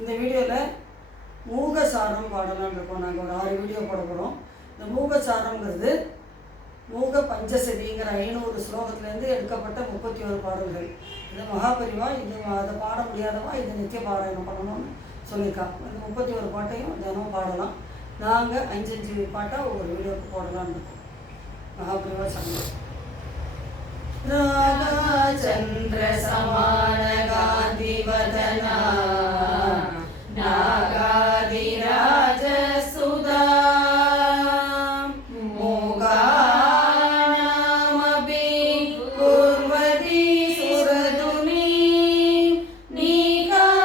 இந்த வீடியோவில் மூகசாரம் பாடலான்னு இருக்கோம். நாங்கள் ஒரு 6 வீடியோ போட போகிறோம். இந்த மூகசாரங்கிறது மூக பஞ்சசதிங்கிற 500 ஸ்லோகத்திலேருந்து எடுக்கப்பட்ட 31 பாடல்கள். இது மகாபரிவா, இது அதை பாட முடியாதவா இது நித்திய பாராயணம் பண்ணணும்னு சொல்லியிருக்காங்க. இந்த 31 பாட்டையும் தினமும் பாடலாம். நாங்கள் 5 பாட்டாக ஒவ்வொரு வீடியோவுக்கு போடலான்னு இருக்கோம். மகாபரிவா சங்கம். ராகச்சந்திர சமான காந்தி வதனா நாகாதிராஜ சுதா மூகாநாமபி குர்வதி சுரதுனி நீகாசவாக்வைபவம்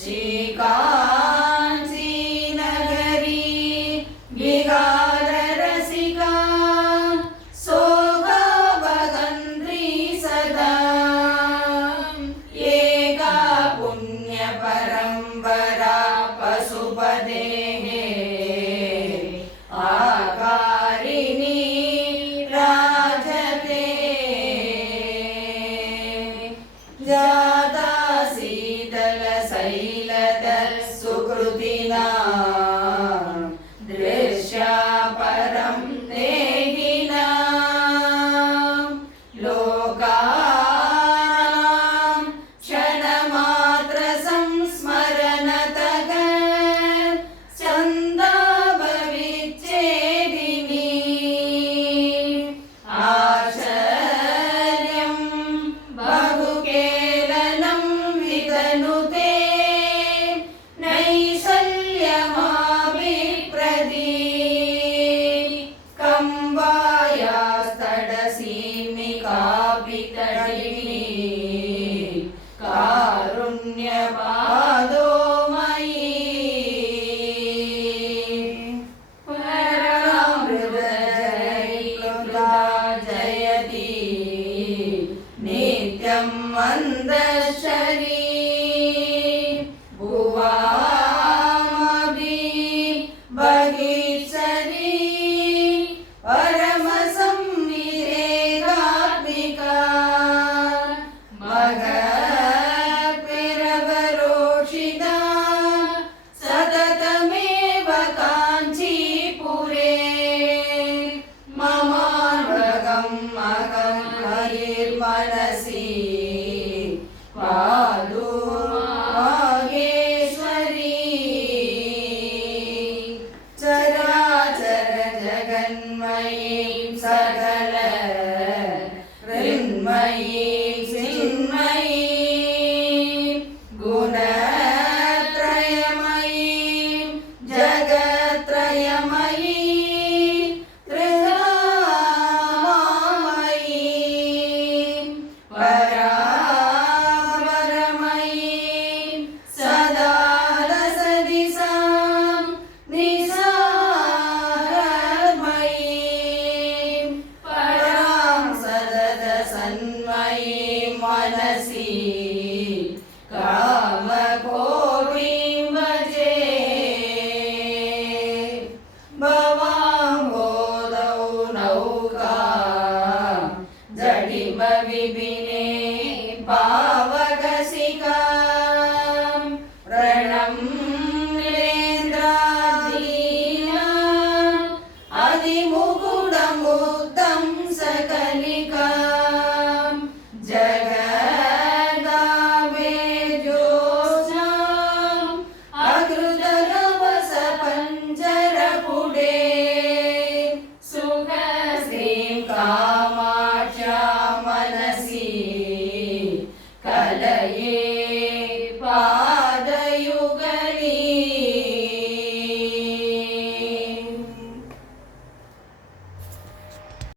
ஸ்ரீகாஞ்சி நகரி விகார परंपरा पशुपदेहे आकारिणी राजते जाता शीतल शैलद सुकृतिना दृश्या परं देहिना लोका कारुण्यपादो मयि परामृतजयकृता जयति नित्यं मन्दशरी भुवामभि बहिर्चरी परमसंविवेकात्मिका सततमेव काञ्चीपुरे ममान्वगम् अहं हरिर्मनसि पादु माहेश्वरी चराचर जगन्मयीं सकल हृन्मयीं चिन्मयीं गुण मनसि कामकोटिं भजे भवाम्बोधौ नौका जडिम विपिने